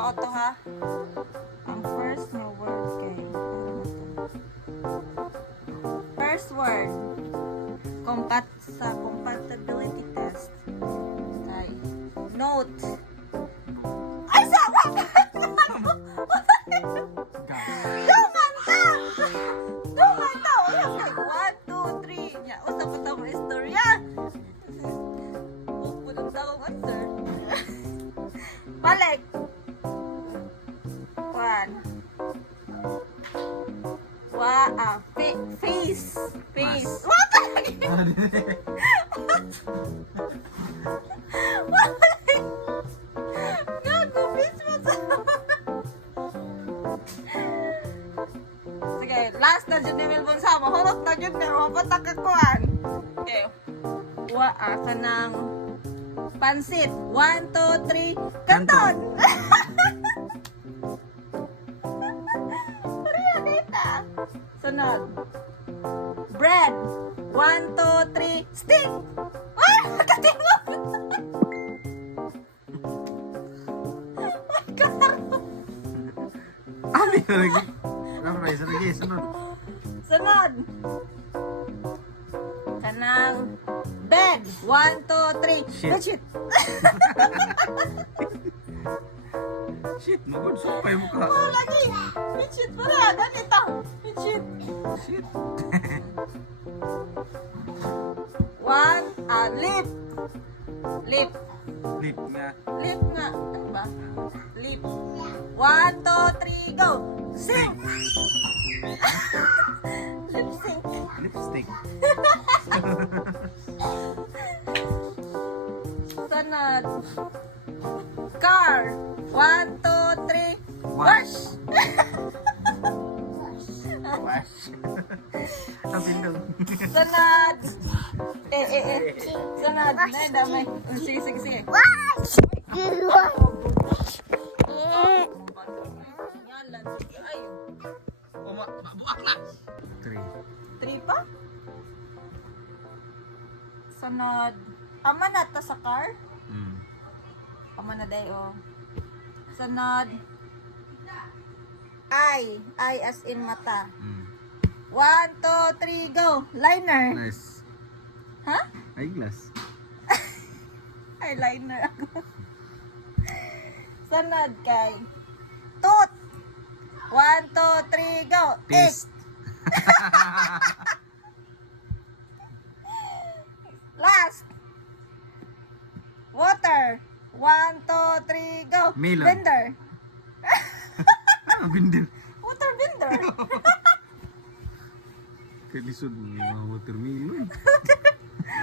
mao to ha. Ang first na word kay first word sa compatibility test kay note. Ay sama. Dumanta. Okay, 1, 2, 3. Ya, usap pa tamo istorya. Pupunong daw ang answer. Balik. 1. Face. What? Gago, face mo sa... Sige, last na dyan ni Milbon sa mahurot na dyan na mapatakakuan. Okay. Ka ng pansit. 1, 2, 3. Kanton! Pariya dita. Sunod. Bread. 1, 2, 3. Stick! Ah! Katingog! Abi lagi. Kenapa isa lagi? Sunod. Sunod. Kanang bed. 1, 2, 3. Shit. Shit. Shit, magod supay mo ka. Oh, lagi. Shit pa rin. Ganito. Shit. Shit. 1, lip. Lip. Lip nga. Lip nga. Ano ba? Lip. 1, 2, 3, go. Sing. Lip sync. Lipstick. Sunod. Car. 1, 2, 3. Wash. Wash. Ang pindong. Sunod. Sunod. Nay, damay. Sige. Wash! Yalan. Ay. Buak na. 3. 3 pa? Sunod. Ama na ta sa car? Ama na day, oh. Sunod. Eye as in mata. 1, 2, 3, go. Liner. Nice. Ha? Eyeglass. Eyeliner ako. Sunod kay tooth. 1, 2, 3, go. Taste. Last. Water. 1, 2, 3, go. Melon. Blender. Ah, bindir. Water blender. Kaya lisod mo yung mga watermelon.